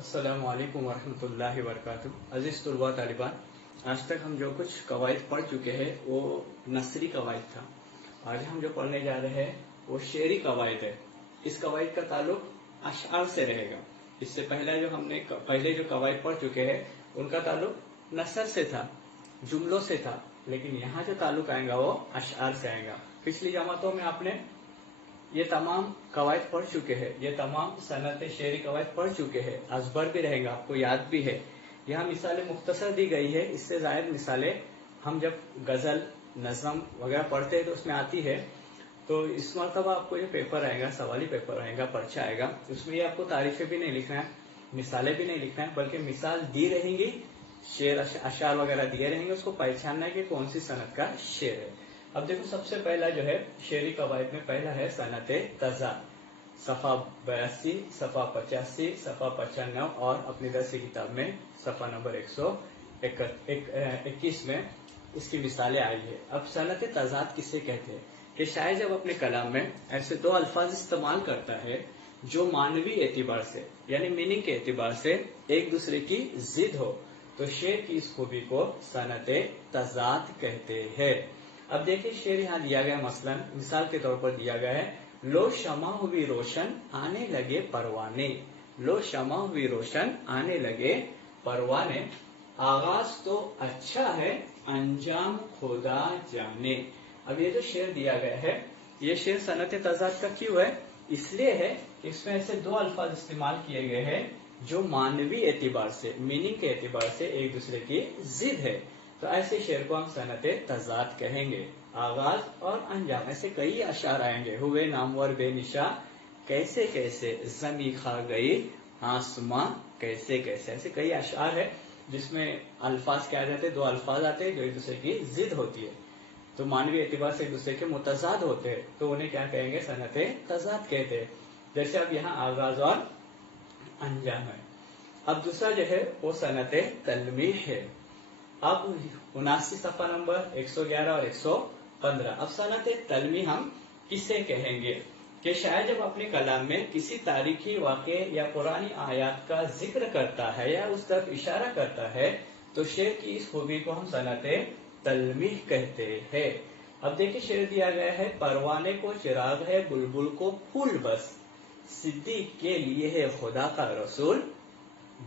अस्सलामु अलैकुम वरहमतुल्लाहि वबरकातुहू। अजीज तुलबा तालिबान, आज तक हम जो कुछ कवायद पढ़ चुके हैं वो नसरी कवायद था। आज हम जो पढ़ने जा रहे हैं वो शेरी कवायद है। इस कवायद का ताल्लुक अशआर से रहेगा। इससे पहले जो कवायद पढ़ चुके हैं उनका ताल्लुक नसर से था, जुमलों से था, लेकिन यहाँ जो ताल्लुक आएगा वो अशआर से आएगा। पिछली जमातों में आपने ये तमाम कवायद पढ़ चुके हैं, ये तमाम सनत शेरी कवायद पढ़ चुके हैं, अजबर भी रहेगा, आपको याद भी है। यहाँ मिसालें मुख्तसर दी गई है, इससे जायद मिसालें हम जब गजल नज़म वगैरह पढ़ते हैं तो उसमें आती है। तो इस मरतबा आपको जो पेपर आएगा, सवाली पेपर आएगा, पर्चा आएगा, उसमें ये आपको तारीफें भी नहीं लिखना है, मिसालें भी नहीं लिखना है, बल्कि मिसाल दी रहेंगी, शेर अशार वगैरह दिए रहेंगे, उसको पहचानना है कि कौन सी सनत का शेर है। अब देखो, सबसे पहला जो है शेरी कवायद में पहला है सनत तज़ाद, सफ़ा 82, सफ़ा 85, सफ़ा 95 और अपनी दरसी किताब में सफ़ा नंबर 121 में इसकी मिसालें आई है। अब सनत तज़ाद किसे कहते हैं कि शायर जब अपने कलाम में ऐसे दो अल्फाज इस्तेमाल करता है जो मानवी एतबार से यानी मीनिंग के एतबार से एक दूसरे की जिद हो, तो शेर की इस खूबी को सनत तज़ाद कहते हैं। अब देखिए, शेर यहाँ दिया गया, मसलन मिसाल के तौर पर दिया गया है, लो शमा हुई रोशन आने लगे परवाने। लो शमा हुई रोशन आने लगे परवाने, आगाज तो अच्छा है अंजाम खुदा जाने। अब ये जो शेर दिया गया है, ये शेर सनत तज़ाद का क्यों है? इसलिए है कि इसमें ऐसे दो अल्फाज इस्तेमाल किए गए हैं जो मानवी एतबार से, मीनिंग के एतबार से एक दूसरे की जिद है। तो ऐसे शेर को हम सनत तज़ाद कहेंगे। आगाज और अंजाम, ऐसे कई अशार आएंगे। हुए नामवर बेनिशा कैसे कैसे, जमी खा गई आसमां कैसे कैसे, ऐसे कई अशार है जिसमें अल्फाज क्या आ जाते हैं, दो अल्फाज आते हैं जो एक दूसरे की जिद होती है, तो मानवीय एतबार से एक दूसरे के मुतज़ाद होते हैं, तो उन्हें क्या कहेंगे? सनत तज़ाद कहते हैं। जैसे अब यहाँ आगाज और अंजाम है। अब दूसरा जो है वो सनत तलमीह है। अब 79 सफ़ा नंबर 111 और 115। अब सनत तलमी हम किसे कहेंगे कि शायर जब अपने कलाम में किसी तारीखी वाक़े या पुरानी आयात का जिक्र करता है या उस तरफ इशारा करता है, तो शेर की इस खूबी को हम सनत तलमीह कहते हैं। अब देखिए, शेर दिया गया है, परवाने को चिराग है बुलबुल को फूल बस, सिद्दीक के लिए है खुदा का रसूल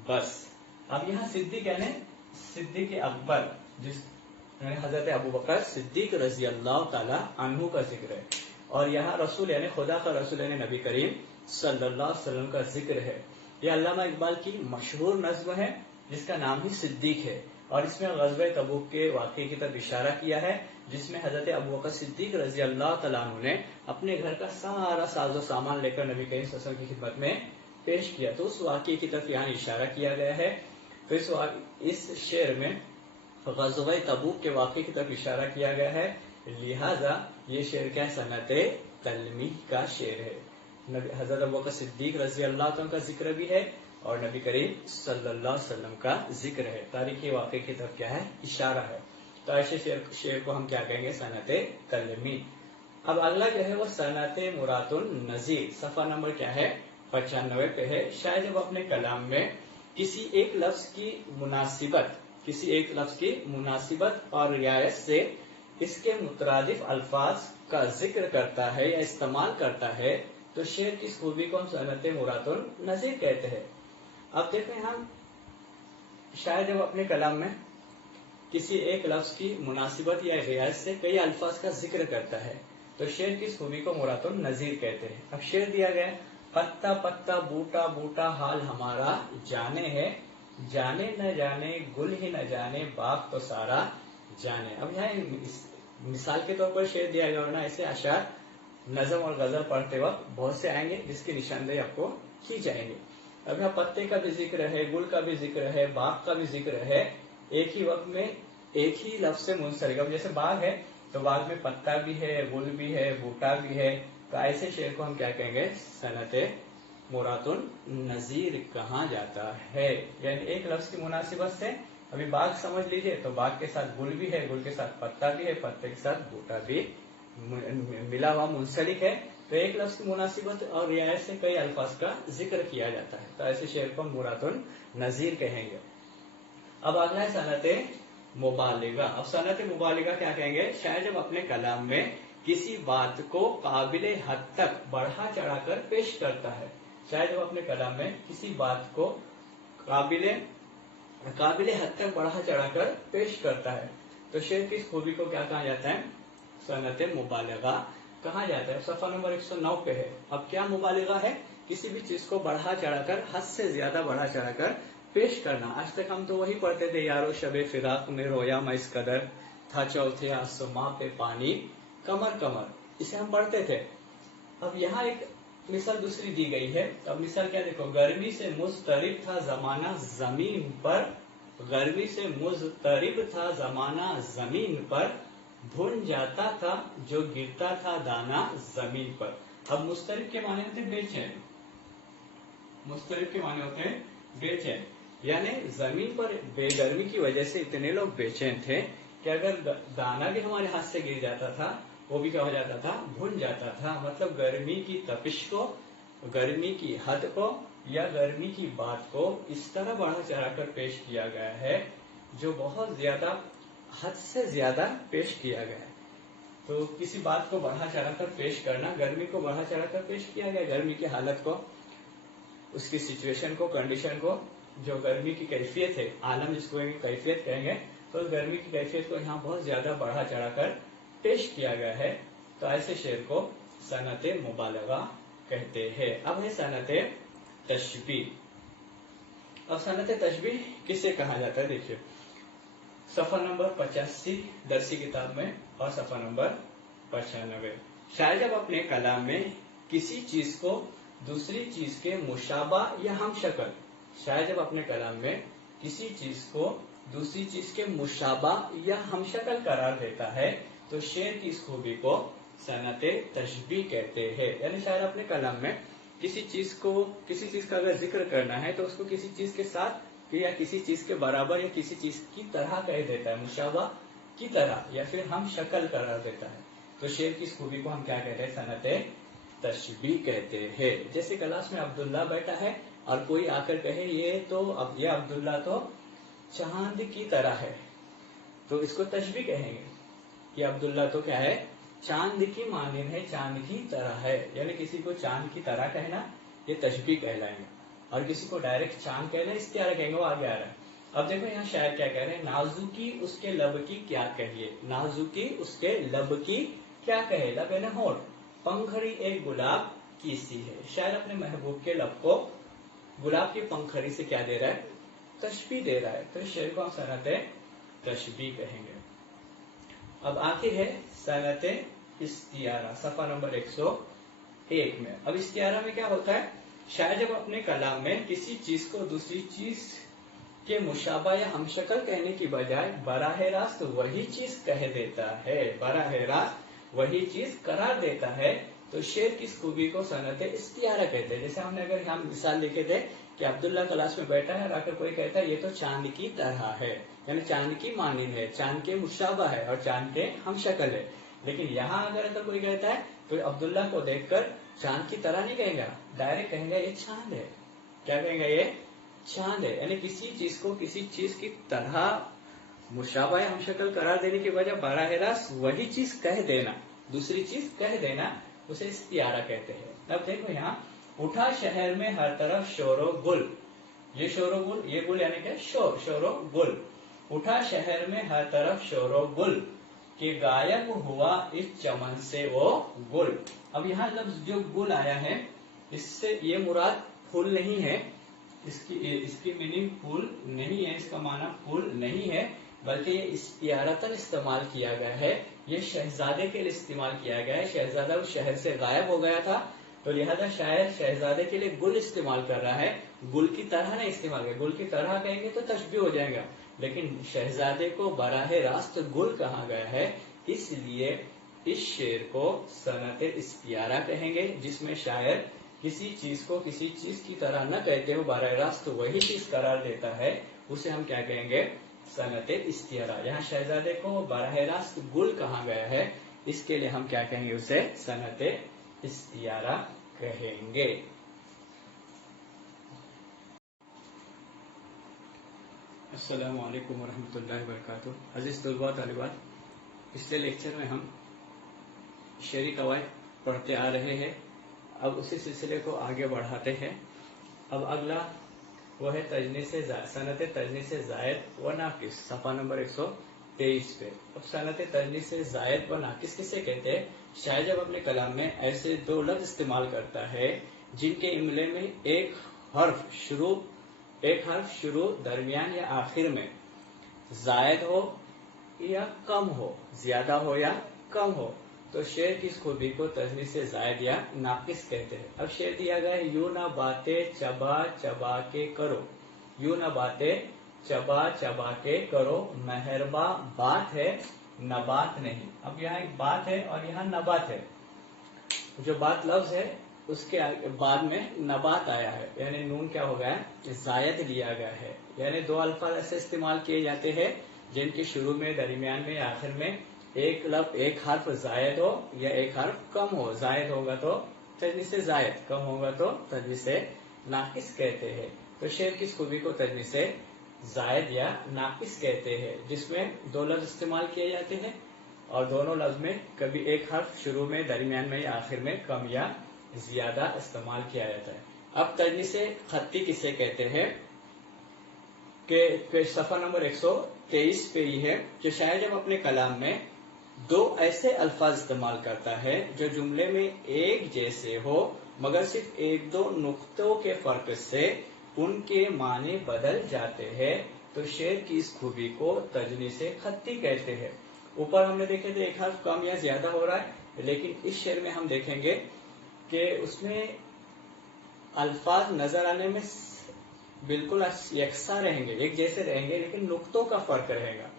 बस। अब यहाँ सिद्दीक यानी सिद्दीक अकबर, जिस हजरत अबू बकर सिद्दीक रजी अल्लाह ताला अन्हु का जिक्र है, और यहाँ रसूल यानी खुदा का रसूल यानी नबी करीम सल्लल्लाहु अलैहि वसल्लम का जिक्र है। यह अल्लामा इकबाल की मशहूर नज़्म है जिसका नाम ही सिद्दीक है, और इसमें ग़ज़वे तबूक के वाक़े की तरफ इशारा किया है, जिसमें हजरत अबू बकर सिद्दीक रजी अल्लाह ताला अन्हु ने अपने घर का सारा साजो सामान लेकर नबी करीम सल्लल्लाहु अलैहि वसल्लम की खिदमत में पेश किया, तो उस वाक़े की तरफ यहाँ इशारा किया गया है। तो इस शेर में ग़ज़वे तबूक के वाक़े की तरफ इशारा किया गया है, लिहाजा ये शेर क्या? सनत तलमीह का शेर है। हज़रत अबू बकर सिद्दीक रज़ी अल्लाह तआला का जिक्र भी है और नबी करीम सल्लल्लाहु अलैहि वसल्लम का जिक्र है, तारीखी वाक़े की तरफ क्या है? इशारा है। तो ऐसे शेर को हम क्या कहेंगे? सनत तलमीह। अब अगला जो है वो सनत मुरातुन नज़ीर, सफ़ा नंबर क्या है? 95 पे है। शायद जब अपने कलाम में किसी एक लफ्ज की मुनासिबत और रियायत से इसके मुतरादिफ अल्फाज का जिक्र करता है या इस्तेमाल करता है, तो शेर की खूबी को हम सनत मुरातुन नज़ीर कहते हैं। अब देखें, हम शायद जब अपने कलाम में किसी एक लफ्ज की मुनासिबत या रियायत से कई अल्फाज का जिक्र करता है, तो शेर की खूबी को मुरातुन नज़ीर कहते हैं। अब शेर दिया गया, पत्ता पत्ता बूटा बूटा हाल हमारा जाने है, जाने न जाने गुल ही न जाने बाग तो सारा जाने। अब यहाँ मिसाल के तौर पर शेर दिया गया, ना ऐसे अशार नज़म और गजल पढ़ते वक्त बहुत से आएंगे जिसकी निशानदेही आपको की जाएंगी। अब यहाँ पत्ते का भी जिक्र है, गुल का भी जिक्र है, बाग का भी जिक्र है, एक ही वक्त में एक ही लफ्ज से मुंसलिक। अब जैसे बाग है तो बाग में पत्ता भी है, गुल भी है, बूटा भी है, तो ऐसे शेर को हम क्या कहेंगे? सनत मुरातुन नज़ीर कहा जाता है। यानी एक लफ्ज की मुनासिबत से, अभी बाग समझ लीजिए, तो बाग के साथ गुल भी है, गुल के साथ पत्ता भी है, पत्ते के साथ बूटा भी मिला हुआ मुंसलिक है, तो एक लफ्ज की मुनासिबत और रियायत से कई अल्फाज का जिक्र किया जाता है, तो ऐसे शेर को मुरातुन नजीर कहेंगे। अब अगला है सनत मुबालिगा। अब सनत मुबालिगा क्या कहेंगे? शायर जब अपने कलाम में किसी बात को काबिले हद तक बढ़ा चढ़ाकर पेश करता है। शायर जब अपने कलाम में किसी बात को काबिले हद तक बढ़ा चढ़ाकर पेश करता है, तो शेर की इस खूबी को क्या कहा जाता है? सनत मुबालिगा कहा जाता है। सफा नंबर 109 पे है। अब क्या मुबालिगा है? किसी भी चीज को बढ़ा चढ़ाकर, हद से ज्यादा बढ़ा चढ़ाकर पेश करना। आज तक हम तो वही पढ़ते थे, यारो शबे फिराक में रोया मैं इस कदर, था चौथे आसमां पे पानी कमर कमर, इसे हम पढ़ते थे। अब यहाँ एक मिसाल दूसरी दी गई है। अब मिसाल क्या देखो, गर्मी से मुस्तरिब था जमाना जमीन पर, गर्मी से मुस्तरिब था जमाना जमीन पर, भुन जाता था जो गिरता था दाना जमीन पर। अब मुस्तरिब के माने होते बेचैन, मुस्तरिब के माने होते हैं बेचैन, यानी जमीन पर बेगर्मी की वजह से इतने लोग बेचैन थे कि अगर दाना भी हमारे हाथ से गिर जाता था, वो भी क्या हो जाता था? भुन जाता था। मतलब गर्मी की तपिश को, गर्मी की हद को या गर्मी की बात को इस तरह बढ़ा चढ़ाकर पेश किया गया है, जो बहुत ज्यादा, हद से ज्यादा पेश किया गया है। तो किसी बात को बढ़ा चढ़ाकर पेश करना, गर्मी को बढ़ा चढ़ाकर पेश किया गया, गर्मी की हालत को, उसकी सिचुएशन को, कंडीशन को, जो गर्मी की कैफियत है, आलम जिसको कैफियत कहेंगे, तो उस गर्मी की कैफियत को यहाँ बहुत ज्यादा बढ़ा चढ़ाकर पेश किया गया है। तो ऐसे शेर को सनत मुबालगा कहते हैं। अब है सनत तशबीह। अब सनत तशबीह किसे कहा जाता है? देखिए सफा नंबर 85 दरसी किताब में और सफा नंबर 95। शायर जब अपने कलाम में किसी चीज को दूसरी चीज के मुशाबा या हम शक्ल, शायर जब अपने कलाम में किसी चीज को दूसरी चीज के मुशाबा या हम शक्ल करार देता है, तो शेर की इस खूबी को सनत तशबीह कहते हैं। यानी शायर अपने कलाम में किसी चीज का अगर जिक्र करना है तो उसको किसी चीज के साथ या किसी चीज के बराबर या किसी चीज की तरह कह देता है, मुशाबा की तरह, या फिर हम शक्ल करार देता है। तो शेर की इस खूबी को हम क्या कहते हैं? सनत तशबीह कहते हैं। जैसे क्लास में अब्दुल्ला बैठा है और कोई आकर कहे ये अब्दुल्ला तो चांद की तरह है, तो इसको तशबीह कहेंगे कि अब्दुल्ला तो क्या है? चांद की मानिंद है, चांद की तरह है। यानी किसी को चांद की तरह कहना ये तशबीह कहलाएंगे, और किसी को डायरेक्ट चांद कहना इस्तियारा कहेंगे। वो आगे आ रहा है। अब देखो यहाँ शायर क्या कह रहे हैं? नाजुकी उसके लब की क्या कहिए, नाजुकी उसके लब की क्या कहे। लब है ना होठ, पंखड़ी एक गुलाब की सी है। शायर अपने महबूब के लब को गुलाब की पंखड़ी से क्या दे रहा है? तशबीह दे रहा है। तो शेर को हम सनत तशबीह कहेंगे। अब आखिर है सनत इस्तियारा, सफा नंबर 101 में। अब इस्तियारा में क्या होता है? शायर जब अपने कलाम में किसी चीज को दूसरी चीज के मुशाबा या हमशक्ल कहने की बजाय बराह रास्त वही चीज कह देता है, बराह रास्त वही चीज करार देता है, तो शेर की खूबी को सनत इस्तियारा कहते हैं। जैसे हमने अगर हम मिसाल लिखे थे कि अब्दुल्ला क्लास में बैठा है और आकर कोई कहता है ये तो चांद की तरह है, यानी चांद की मानिंद है, चांद के मुशाबा है और चांद के हम शक्ल है। लेकिन यहाँ अगर कोई कहता है तो अब्दुल्ला को देखकर चांद की तरह नहीं कहेगा, डायरेक्ट कहेंगे ये चांद है। क्या कहेंगे? ये चांद है। यानी किसी चीज को किसी चीज की तरह मुशाबा या हम शक्ल करार देने की वजह बराह रास्त वही चीज कह देना, दूसरी चीज कह देना, उसे इस्तियारा कहते हैं। अब देखो यहाँ, उठा शहर में हर तरफ शोरो गुल, ये शोरो गुल, ये गुल यानी क्या? शोर, शोरो गुल। उठा शहर में हर तरफ शोरो गुल, कि गायब हुआ इस चमन से वो गुल। अब यहाँ लफ्ज जो गुल आया है, इससे ये मुराद फूल नहीं है, इसकी मीनिंग फूल नहीं है, इसका माना फूल नहीं है, बल्कि ये इस्तियारतन इस्तेमाल किया गया है। ये शहजादे के लिए इस्तेमाल किया गया है। शहजादा उस शहर से गायब हो गया था, तो लिहाजा शायर शहजादे के लिए गुल इस्तेमाल कर रहा है, गुल की तरह नहीं इस्तेमाल कर। गुल की तरह कहेंगे तो तशबीह हो जाएगा, लेकिन शहजादे को बराह रास्त गुल कहा गया है, इसलिए इस शेर को सनत इस्तियारा कहेंगे, जिसमें शायर किसी चीज को किसी चीज की तरह न कहते हुए बराह रास्त वही चीज करार देता है, उसे हम क्या कहेंगे? सनत इस्तियारा। यहाँ शहजादे को बराह रास्त गुल कहा गया है, इसके लिए हम क्या कहेंगे? उसे सनत इस्तियारा कहेंगे। अस्सलामु अलैकुम वरहमतुल्लाहि वबरकातुहू। अज़ीज़ तलबा तालिबात, पिछले लेक्चर में हम शेरी कवायद पढ़ते आ रहे हैं। अब उसी सिलसिले को आगे बढ़ाते हैं। अब अगला वो है सनत तजनीस से जायद व नाकिस, सफ़ा नंबर 123 पे। अब सनत तजनीस से जायद व नाकिस किसे कहते हैं? शायर जब अपने कलाम में ऐसे दो लफ्ज इस्तेमाल करता है जिनके इमले में एक हर्फ शुरू, दरमियान या आखिर में जायद हो या कम हो, ज्यादा हो या कम हो, तो शेर की इस खूबी को तजनीस से जायद या नाकिस कहते हैं। अब शेर दिया गया है, यूं ना बातें चबा चबा के करो, यूं ना बातें चबा चबा के करो, मेहरबा बात है नबात नहीं। अब यहाँ एक बात है और यहाँ नबात है। जो बात लफ्ज है उसके बाद में नबात आया है, यानी नून क्या हो गया है, जायद लिया गया है। यानी दो अल्फाज ऐसे इस्तेमाल किए जाते हैं जिनके शुरू में, दरमियान में, आखिर में एक हर्फ जायद हो या एक हर्फ कम हो। जायद होगा तो तजनीस से जायद, कम होगा तो तजनीस से नाकिस कहते हैं। तो शेर की खूबी को तजनीस से जायद या नाकिस कहते हैं, जिसमें दो लफ्ज इस्तेमाल किए जाते हैं और दोनों लफ्ज में कभी एक हर्फ शुरू में, दरमियान में या आखिर में कम या ज्यादा इस्तेमाल किया जाता है। अब तजनीस से खत्ती किसे कहते हैं कि सफा नंबर 123 पे ही है, जो शायर जब अपने कलाम में दो ऐसे अल्फाज इस्तेमाल करता है जो जुमले में एक जैसे हो मगर सिर्फ एक दो नुक्तों के फर्क से उनके माने बदल जाते हैं, तो शेर की इस खूबी को तजनीस से खत्ती कहते हैं। ऊपर हमने देखे थे एक हर्फ कम या ज्यादा हो रहा है, लेकिन इस शेर में हम देखेंगे कि उसमें अल्फाज नजर आने में बिल्कुल यकसा रहेंगे, एक जैसे रहेंगे, लेकिन नुक्तों का फर्क रहेगा।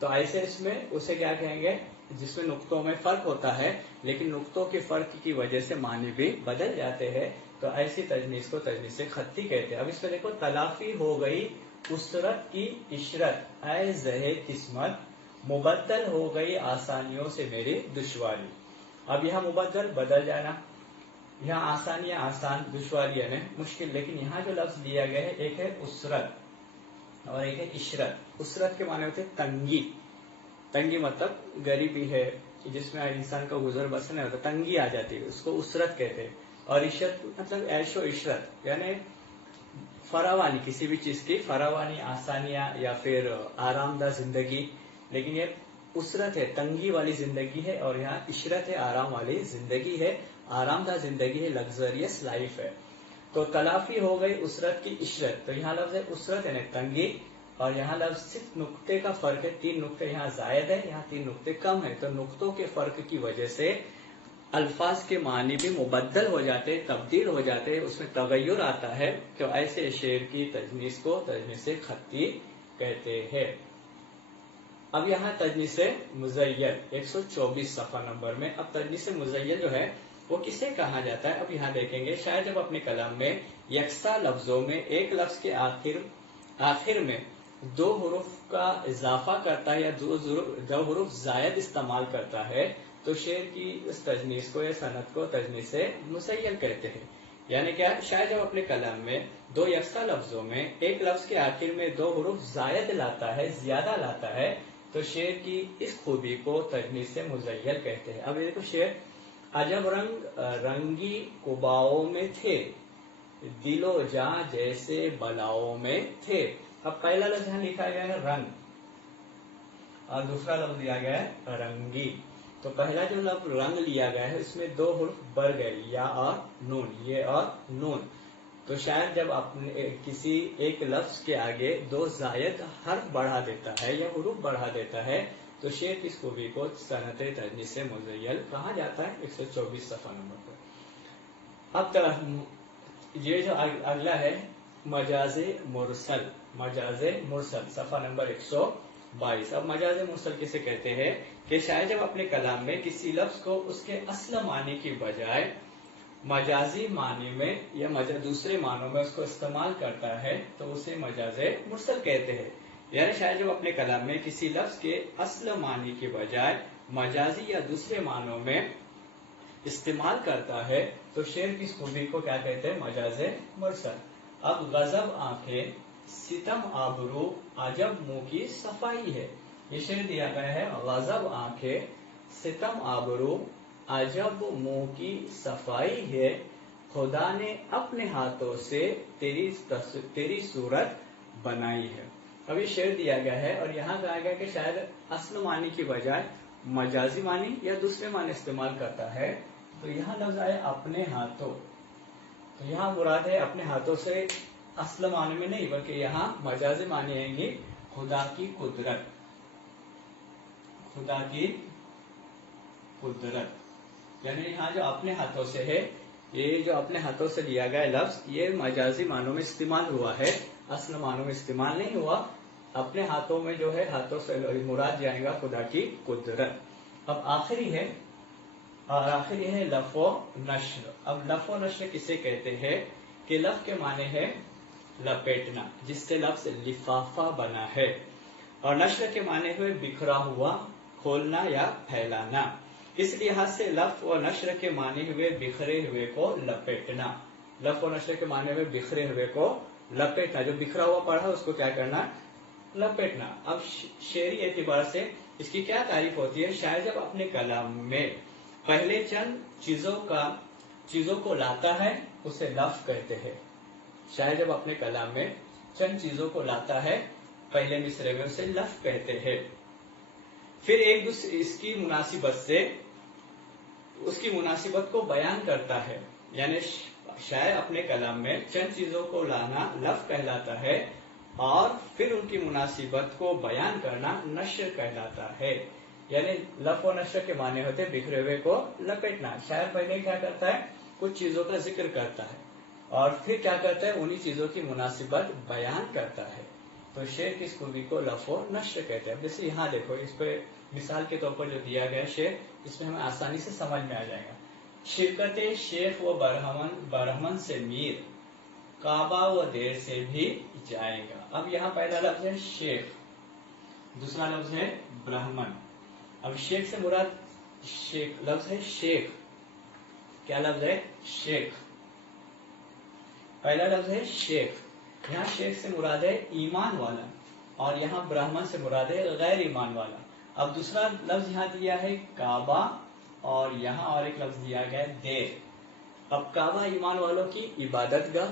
तो ऐसे इसमें उसे क्या कहेंगे, जिसमें नुक्तों में फर्क होता है लेकिन नुक्तों के फर्क की वजह से मानी भी बदल जाते हैं, तो ऐसी तजनीस को तजनीस से खत्ती कहते हैं। अब इसमें देखो, तलाफी हो गई उसरत की इशरत, ऐ ज़हे किस्मत, मुबद्दल हो गई आसानियों से मेरी दुश्वारी। अब यहाँ मुबद्दल बदल जाना, यहाँ आसानी या आसान, दुश्वारी यानी मुश्किल। लेकिन यहाँ जो लफ्ज लिया गया है, एक है उसरत और एक है इशरत। उसरत के माने होते तंगी, तंगी मतलब गरीबी है जिसमें इंसान का गुजर बसर नहीं होता, तंगी आ जाती है, उसको उसरत कहते हैं। और इशरत मतलब ऐशो इशरत, यानी फरावानी, किसी भी चीज की फरावानी, आसानियां या फिर आरामदाह जिंदगी। लेकिन ये उसरत है, तंगी वाली जिंदगी है, और यहाँ इशरत है, आराम वाली जिंदगी है, आरामदाह जिंदगी है, लग्जरियस लाइफ है। तो तलाफी हो गई उसरत की इशरत, तो यहाँ लफ्ज है उसरत यानी तंगी, और यहाँ लफ्ज सिर्फ नुक्ते का फर्क है, 3 नुक्ते यहाँ जायद है, यहाँ 3 नुक्ते कम है। तो नुक्तों के फर्क की वजह से अल्फाज के मानी भी मुबद्दल हो जाते, तब्दील हो जाते, उसमें तगय्युर आता है। तो ऐसे शेर की तजनीस को तजनीस से खत्ती कहते हैं। अब यहाँ तजनीस से मुज़य्यन 124 सफा नंबर में। अब तजनीस से मुज़य्यन जो है वो किसे कहा जाता है, अब यहाँ देखेंगे। शायर जब अपने कलाम में यकसा लफ्जों में एक लफ्ज के आखिर में दो हुरूफ का इजाफा करता है या दो हुरूफ जायद इस्तेमाल करता है, तो शेर की इस तजनीस को या सनत को तजनीस से मुज़य्यन कहते हैं। यानी क्या, शायर जब अपने कलाम में दो यकसा लफ्जों में एक लफ्ज के आखिर में दो हुरूफ जायद लाता है, ज्यादा लाता है, तो शेर की इस खूबी को तजनीस से मुज़य्यन कहते हैं। अब ये देखो शेर, अजब रंगी कुबाओं में थे, दिलो जा जैसे बलाओं में थे। अब पहला लफ्ज यहाँ लिखा गया है रंग और दूसरा लफ्ज दिया गया है रंगी। तो पहला जो लफ्ज रंग लिया गया है इसमें दो हुर्फ बढ़ गए, या और नून, ये और नून। तो शायद जब अपने किसी एक लफ्ज के आगे दो जायद हर्फ बढ़ा देता है या हुरूफ बढ़ा देता है, तो शेर की खूबी को सनत तजनीस से मुज़य्यन कहा जाता है। 124 सफा नंबर पर। अब ये जो अगला है मजाजे मुरसल, मजाजे मुरसल सफा नंबर 122। अब मजाजे मुरसल किसे कहते हैं कि शायद जब अपने कलाम में किसी लफ्ज को उसके असल मानी की बजाय मजाजी मानी में या दूसरे मानों में उसको इस्तेमाल करता है, तो उसे मजाजे मुरसल कहते हैं। यानी शायद जब अपने कलाम में किसी लफ्ज के असल मानी के बजाय मजाजी या दूसरे मानों में استعمال کرتا ہے تو شعر کی خوبی کو کیا کہتے ہیں؟ مجاز مرسل۔ اب غضب آنکھیں ستم آبرو عجب منہ کی صفائی ہے، یہ شعر دیا گیا ہے غضب آنکھیں ستم آبرو عجب منہ کی صفائی ہے، خدا نے اپنے ہاتھوں سے تیری صورت بنائی ہے۔ اب یہ شعر دیا گیا ہے اور یہاں کہا گیا کہ شاید اصل معنی کی بجائے مجازی معنی یا دوسرے معنی استعمال کرتا ہے، تو یہاں لفظ آئے اپنے ہاتھوں، تو یہاں مراد ہے اپنے ہاتھوں سے اصل معنی میں نہیں بلکہ یہاں مجازی معنی آئیں گی خدا کی قدرت، خدا کی قدرت، یعنی یہاں جو اپنے ہاتھوں سے ہے، یہ جو اپنے ہاتھوں سے لیا گیا لفظ یہ مجازی معنوں میں استعمال ہوا ہے، اصل معنوں میں استعمال نہیں ہوا۔ اپنے ہاتھوں میں جو ہے ہاتھوں سے مراد جائے گا خدا کی قدرت۔ اب آخری ہے لف و نشر۔ اب لف و نشر کسے کہتے ہیں کہ لف کے معنی ہے لپیٹنا، جس سے لفظ لفافہ بنا ہے، اور نشر کے معنی ہوئے بکھرا ہوا، کھولنا یا پھیلانا، اس لحاظ سے لف و نشر کے معنی ہوئے بکھرے ہوئے کو لپیٹنا، لف و نشر کے معنی ہوئے بکھرے ہوئے کو لپیٹنا، جو بکھرا ہوا پڑا اس کو کیا کرنا؟ لپیٹنا۔ اب شعری اعتبار سے اس کی کیا تعریف ہوتی ہے؟ شاعر جب اپنے کلام میں پہلے چند چیزوں کو لاتا ہے اسے لف کہتے ہیں، شاعر جب اپنے کلام میں چند چیزوں کو لاتا ہے پہلے مصرے میں اسے لف کہتے ہیں، پھر ایک دوسرے اس کی مناسبت کو بیان کرتا ہے، یعنی شاعر اپنے کلام میں چند چیزوں کو لانا لف کہلاتا ہے اور پھر ان کی مناسبت کو بیان کرنا نشر کہلاتا ہے، یعنی لف و نشر کے معنی ہوتے بکھرے ہوئے کو لپیٹنا۔ شاعر پہلے کیا کرتا ہے؟ کچھ چیزوں کا ذکر کرتا ہے اور پھر کیا کرتا ہے؟ انہی چیزوں کی مناسبت بیان کرتا ہے، تو شعر کی اس خوبی کو لف و نشر کہتے ہیں۔ جیسے یہاں دیکھو، اس پہ مثال کے طور پر جو دیا گیا شعر، اس میں ہمیں آسانی سے سمجھ میں آ جائے گا۔ شرکت شیخ و برہمن سے میر، کعبہ و دیر سے بھی جائے گا۔ اب یہاں پہلا لفظ ہے شیخ، دوسرا لفظ ہے برہمن۔ اب شیخ سے مراد لفظ ہے شیخ، کیا لفظ ہے؟ شیخ، پہلا لفظ ہے شیخ، یہاں شیخ سے مراد ہے ایمان والا اور یہاں برہمن سے مراد ہے غیر ایمان والا۔ اب دوسرا لفظ یہاں دیا ہے کعبہ اور یہاں اور ایک لفظ دیا گیا ہے دیر۔ اب کعبہ ایمان والوں کی عبادت گاہ،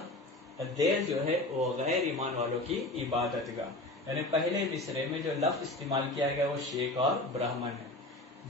دیر جو ہے وہ غیر ایمان والوں کی عبادت گاہ، یعنی پہلے مصرے میں جو لفظ استعمال کیا گیا وہ شیخ اور برہمن ہے،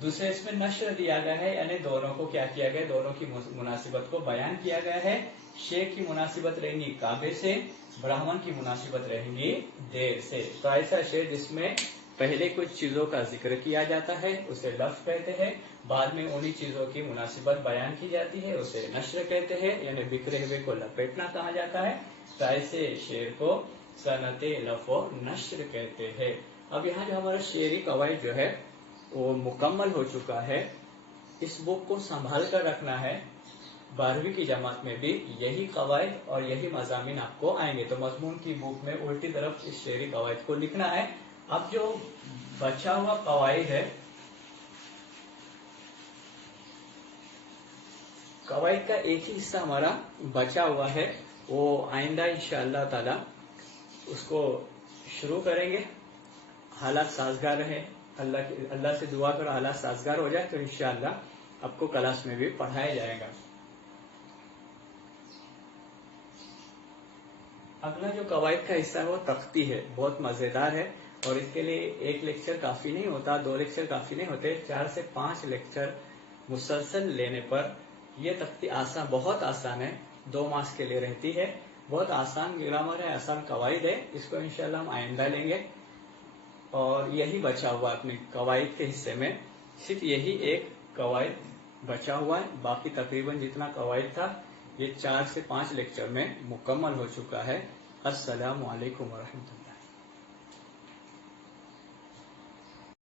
دوسرے اس میں نشر دیا گیا ہے، یعنی دونوں کو کیا کیا گیا؟ دونوں کی مناسبت کو بیان کیا گیا ہے۔ شیخ کی مناسبت رہیں گی کعبے سے، برہمن کی مناسبت رہیں گی دیر سے۔ تو ایسا شعر جس میں پہلے کچھ چیزوں کا ذکر کیا جاتا ہے اسے لفظ کہتے ہیں، بعد میں انہی چیزوں کی مناسبت بیان کی جاتی ہے اسے نشر کہتے ہیں، یعنی بکھرے ہوئے کو لپیٹنا کہا جاتا ہے، تو ایسے شعر کو صنعت لف و نشر کہتے ہیں۔ اب یہاں جو ہمارا شعری قواعد جو ہے وہ مکمل ہو چکا ہے، اس بک کو سنبھال کر رکھنا ہے، 12ویں کی جماعت میں بھی یہی قواعد اور یہی مضامین آپ کو آئیں گے، تو مضمون کی بک میں الٹی طرف اس شعری قواعد کو لکھنا ہے۔ اب جو بچا ہوا قواعد ہے، قواعد کا ایک ہی حصہ ہمارا بچا ہوا ہے، وہ آئندہ انشاءاللہ تعالی اس کو شروع کریں گے۔ حالات سازگار رہے، اللہ سے دعا کرو حالات سازگار ہو جائے تو انشاءاللہ آپ کو کلاس میں بھی پڑھایا جائے گا۔ اگلا جو قواعد کا حصہ ہے وہ تختی ہے، بہت مزیدار ہے اور اس کے لیے ایک لیکچر کافی نہیں ہوتا، 2 لیکچر کافی نہیں ہوتے، 4 سے 5 لیکچر مسلسل لینے پر یہ تختی بہت آسان ہے، 2 مارکس کے لیے رہتی ہے، بہت آسان گرامر ہے، آسان قواعد ہے، اس کو انشاءاللہ ہم آئندہ لیں گے۔ اور یہی بچا ہوا اپنے قواعد کے حصے میں، صرف یہی ایک قواعد بچا ہوا ہے، باقی تقریباً جتنا قواعد تھا یہ 4 سے 5 لیکچر میں مکمل ہو چکا ہے۔ السلام علیکم ورحمۃ اللہ۔